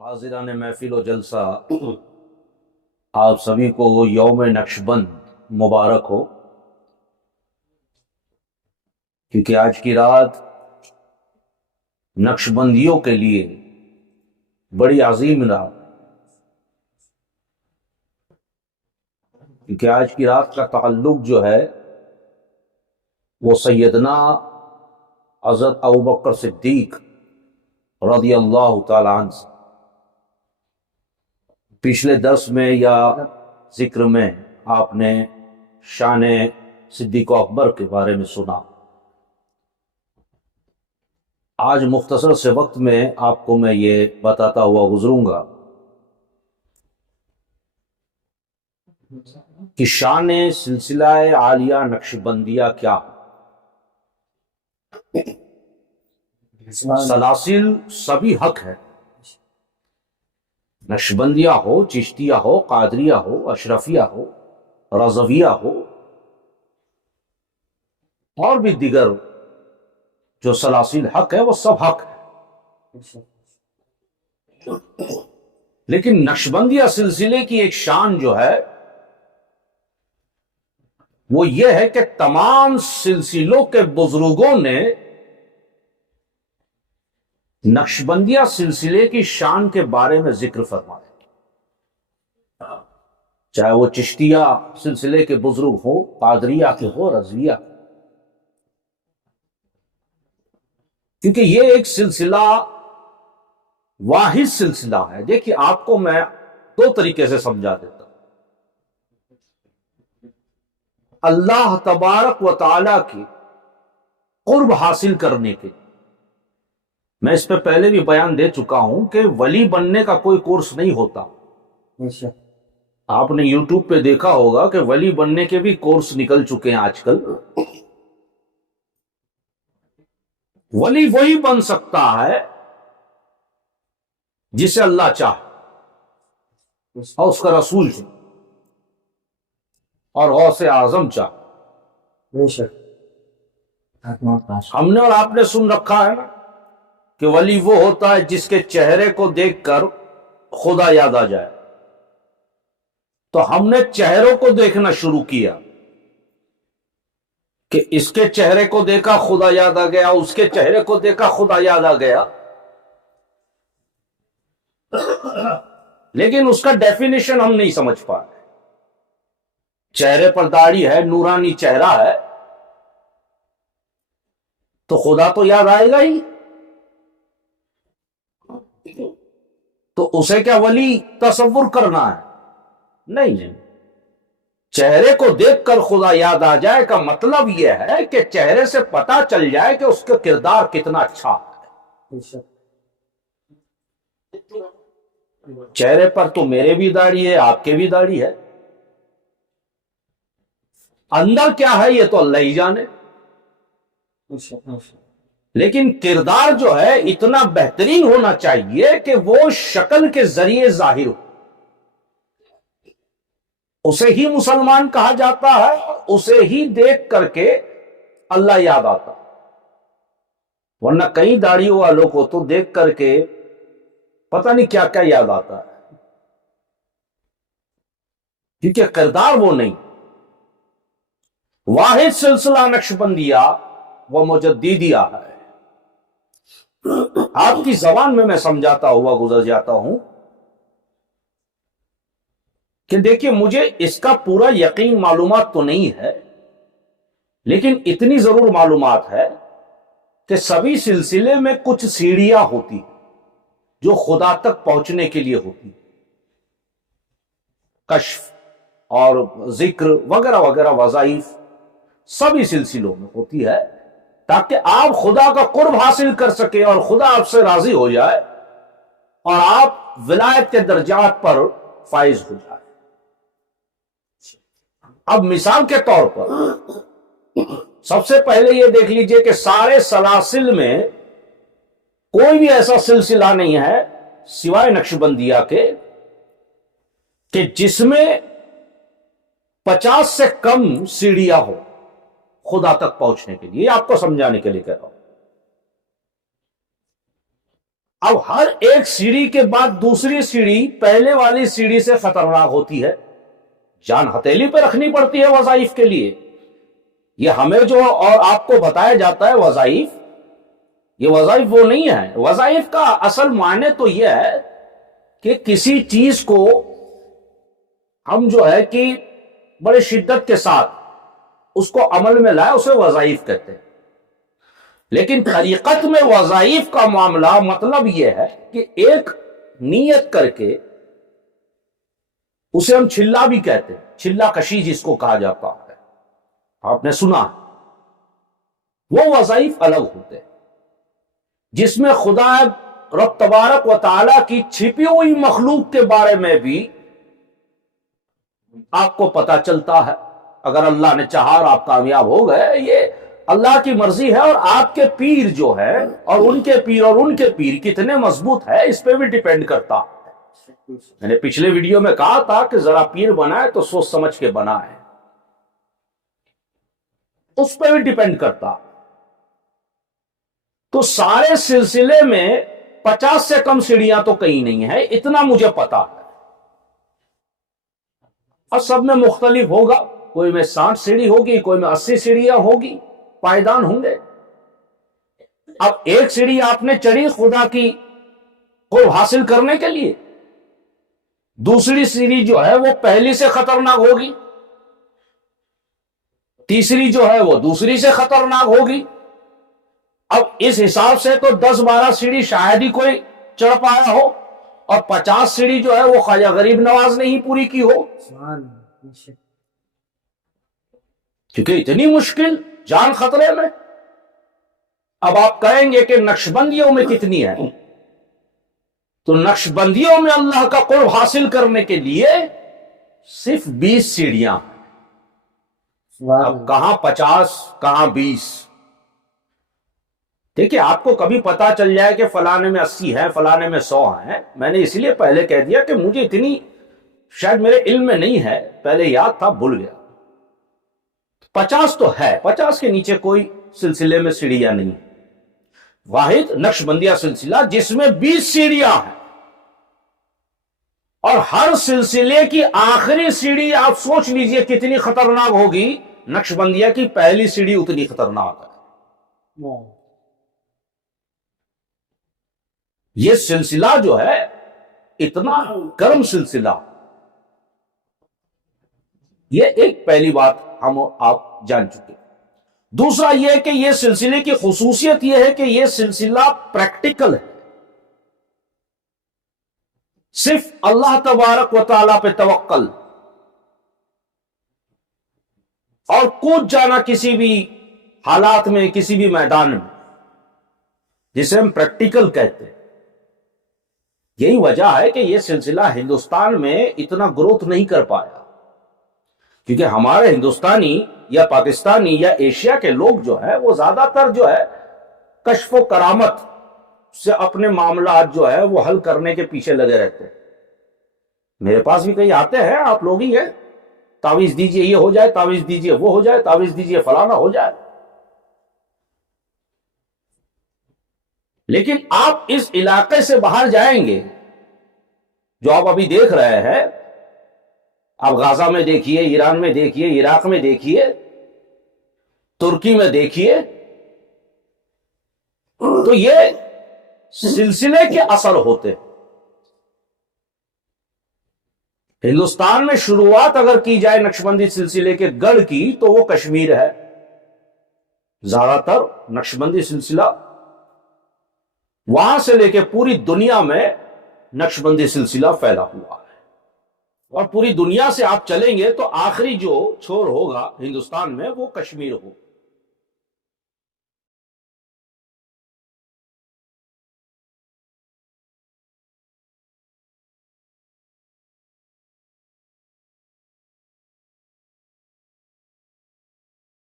حاضران محفل و جلسہ، آپ سبھی کو یوم نقشبند مبارک ہو، کیونکہ آج کی رات نقشبندیوں کے لیے بڑی عظیم رات، کیونکہ آج کی رات کا تعلق جو ہے وہ سیدنا حضرت ابوبکر صدیق رضی اللہ تعالی عنہ سے۔ پچھلے درس میں یا ذکر میں آپ نے شان صدیق اکبر کے بارے میں سنا۔ آج مختصر سے وقت میں آپ کو میں یہ بتاتا ہوا گزروں گا کہ شان سلسلہ عالیہ نقشبندیہ کیا ہے۔ سلاسل سبھی حق ہے، نقشبندیہ ہو، چشتیہ ہو، قادریہ ہو، اشرفیہ ہو، رضویہ ہو، اور بھی دیگر جو سلاسل حق ہے وہ سب حق ہے، لیکن نقشبندیہ سلسلے کی ایک شان جو ہے وہ یہ ہے کہ تمام سلسلوں کے بزرگوں نے نقشبندیہ سلسلے کی شان کے بارے میں ذکر فرمایا، چاہے وہ چشتیہ سلسلے کے بزرگ ہو، قادریہ کے ہو، رضویہ، کیونکہ یہ ایک سلسلہ واحد سلسلہ ہے۔ دیکھیے آپ کو میں دو طریقے سے سمجھا دیتا ہوں۔ اللہ تبارک و تعالی کی قرب حاصل کرنے کے لیے، میں اس پہ پہلے بھی بیان دے چکا ہوں کہ ولی بننے کا کوئی کورس نہیں ہوتا۔ آپ نے یوٹیوب پہ دیکھا ہوگا کہ ولی بننے کے بھی کورس نکل چکے ہیں آج کل۔ ولی وہی بن سکتا ہے جسے اللہ چاہے اور اس کا رسول چاہے اور غوث اعظم چاہے۔ ہم نے اور آپ نے سن رکھا ہے نا کہ ولی وہ ہوتا ہے جس کے چہرے کو دیکھ کر خدا یاد آ جائے، تو ہم نے چہروں کو دیکھنا شروع کیا کہ اس کے چہرے کو دیکھا خدا یاد آ گیا، اس کے چہرے کو دیکھا خدا یاد آ گیا، لیکن اس کا ڈیفینیشن ہم نہیں سمجھ پائے۔ چہرے پر داڑھی ہے، نورانی چہرہ ہے، تو خدا تو یاد آئے گا ہی، تو اسے کیا ولی تصور کرنا ہے؟ نہیں، چہرے کو دیکھ کر خدا یاد آ جائے کا مطلب یہ ہے کہ چہرے سے پتا چل جائے کہ اس کا کردار کتنا اچھا ہے۔ چہرے پر تو میرے بھی داڑھی ہے، آپ کے بھی داڑھی ہے، اندر کیا ہے یہ تو اللہ ہی جانے، لیکن کردار جو ہے اتنا بہترین ہونا چاہیے کہ وہ شکل کے ذریعے ظاہر ہو، اسے ہی مسلمان کہا جاتا ہے، اسے ہی دیکھ کر کے اللہ یاد آتا، ورنہ کئی داڑھیوں والوں کو تو دیکھ کر کے پتہ نہیں کیا کیا یاد آتا ہے، کیونکہ کردار وہ نہیں۔ واحد سلسلہ نقشبندیہ وہ مجددیہ ہے۔ آپ کی زبان میں سمجھاتا ہوا گزر جاتا ہوں کہ دیکھیے مجھے اس کا پورا یقین معلومات تو نہیں ہے، لیکن اتنی ضرور معلومات ہے کہ سبھی سلسلے میں کچھ سیڑھیاں ہوتی ہیں جو خدا تک پہنچنے کے لیے ہوتی ہیں، کشف اور ذکر وغیرہ وغیرہ وظائف سبھی سلسلوں میں ہوتی ہے، تاکہ آپ خدا کا قرب حاصل کر سکے اور خدا آپ سے راضی ہو جائے اور آپ ولایت کے درجات پر فائز ہو جائے۔ اب مثال کے طور پر سب سے پہلے یہ دیکھ لیجئے کہ سارے سلاسل میں کوئی بھی ایسا سلسلہ نہیں ہے سوائے نقشبندیہ کے کہ جس میں 50 سے کم سیڑھیاں ہو خدا تک پہنچنے کے لیے۔ آپ کو سمجھانے کے لیے کہہ رہا ہوں۔ اب ہر ایک سیڑھی کے بعد دوسری سیڑھی پہلے والی سیڑھی سے خطرناک ہوتی ہے، جان ہتھیلی پہ رکھنی پڑتی ہے وظائف کے لیے۔ یہ ہمیں جو اور آپ کو بتایا جاتا ہے وظائف، یہ وظائف وہ نہیں ہے۔ وظائف کا اصل معنی تو یہ ہے کہ کسی چیز کو ہم جو ہے کہ بڑے شدت کے ساتھ اس کو عمل میں لائے، اسے وظائف کہتے ہیں۔ لیکن طریقت میں وظائف کا معاملہ مطلب یہ ہے کہ ایک نیت کر کے، اسے ہم چھلا بھی کہتے ہیں، چھلا کشی جس کو کہا جاتا ہے، آپ نے سنا، وہ وظائف الگ ہوتے ہیں جس میں خدا رب تبارک و تعالی کی چھپی ہوئی مخلوق کے بارے میں بھی آپ کو پتا چلتا ہے۔ اگر اللہ نے چاہا اور آپ کامیاب ہو گئے، یہ اللہ کی مرضی ہے، اور آپ کے پیر جو ہے اور ان کے پیر اور ان کے پیر کتنے مضبوط ہے اس پہ بھی ڈیپینڈ کرتا ہے۔ میں نے پچھلے ویڈیو میں کہا تھا کہ ذرا پیر بنائے تو سوچ سمجھ کے بنائے، اس پہ بھی ڈیپینڈ کرتا۔ تو سارے سلسلے میں 50 سے کم سیڑھیاں تو کہیں نہیں ہے، اتنا مجھے پتا ہے، اور سب میں مختلف ہوگا، کوئی میں 60 سیڑھی ہوگی، کوئی میں 80 سیڑھیاں ہوگی، پائیدان ہوں گے۔ اب ایک سیڑھی آپ نے چڑھی خدا کی قرب حاصل کرنے کے لیے، دوسری سیڑھی جو ہے وہ پہلی سے خطرناک ہوگی، تیسری جو ہے وہ دوسری سے خطرناک ہوگی۔ اب اس حساب سے تو 10-12 سیڑھی شاید ہی کوئی چڑھ پایا ہو، اور 50 سیڑھی جو ہے وہ خواجہ غریب نواز نے ہی پوری کی ہو، کیونکہ اتنی مشکل، جان خطرے میں۔ اب آپ کہیں گے کہ نقشبندیوں میں کتنی ہے؟ تو نقشبندیوں میں اللہ کا قرب حاصل کرنے کے لیے صرف 20 سیڑھیاں۔ اب کہاں 50 کہاں 20؟ دیکھیں، آپ کو کبھی پتا چل جائے کہ فلانے میں 80 ہے، فلانے میں 100 ہیں، میں نے اس لیے پہلے کہہ دیا کہ مجھے اتنی شاید میرے علم میں نہیں ہے، پہلے یاد تھا بھول گیا۔ 50 تو ہے، 50 کے نیچے کوئی سلسلے میں سیڑھیاں نہیں، واحد نقشبندیہ سلسلہ جس میں 20 سیڑھیاں ہیں، اور ہر سلسلے کی آخری سیڑھی آپ سوچ لیجئے کتنی خطرناک ہوگی، نقشبندیہ کی پہلی سیڑھی اتنی خطرناک ہے۔ یہ سلسلہ جو ہے اتنا گرم سلسلہ، یہ ایک پہلی بات ہم آپ جان چکے۔ دوسرا یہ کہ یہ سلسلے کی خصوصیت یہ ہے کہ یہ سلسلہ پریکٹیکل ہے، صرف اللہ تبارک و تعالیٰ پہ توکل اور کود جانا کسی بھی حالات میں، کسی بھی میدان میں، جسے ہم پریکٹیکل کہتے ہیں۔ یہی وجہ ہے کہ یہ سلسلہ ہندوستان میں اتنا گروتھ نہیں کر پایا، کیونکہ ہمارے ہندوستانی یا پاکستانی یا ایشیا کے لوگ جو ہے وہ زیادہ تر جو ہے کشف و کرامت سے اپنے معاملات جو ہے وہ حل کرنے کے پیچھے لگے رہتے ہیں۔ میرے پاس بھی کئی آتے ہیں، آپ لوگ ہی ہیں، تعویذ دیجئے یہ ہو جائے، تعویذ دیجئے وہ ہو جائے، تعویذ دیجئے فلانا ہو جائے۔ لیکن آپ اس علاقے سے باہر جائیں گے، جو آپ ابھی دیکھ رہے ہیں، آپ غزہ میں دیکھیے، ایران میں دیکھیے، عراق میں دیکھیے، ترکی میں دیکھیے، تو یہ سلسلے کے اثر ہوتے۔ ہندوستان میں شروعات اگر کی جائے نقشبندی سلسلے کے گڑھ کی تو وہ کشمیر ہے، زیادہ تر نقشبندی سلسلہ وہاں سے لے کے پوری دنیا میں نقشبندی سلسلہ پھیلا ہوا ہے، اور پوری دنیا سے آپ چلیں گے تو آخری جو چھور ہوگا ہندوستان میں وہ کشمیر ہوگا۔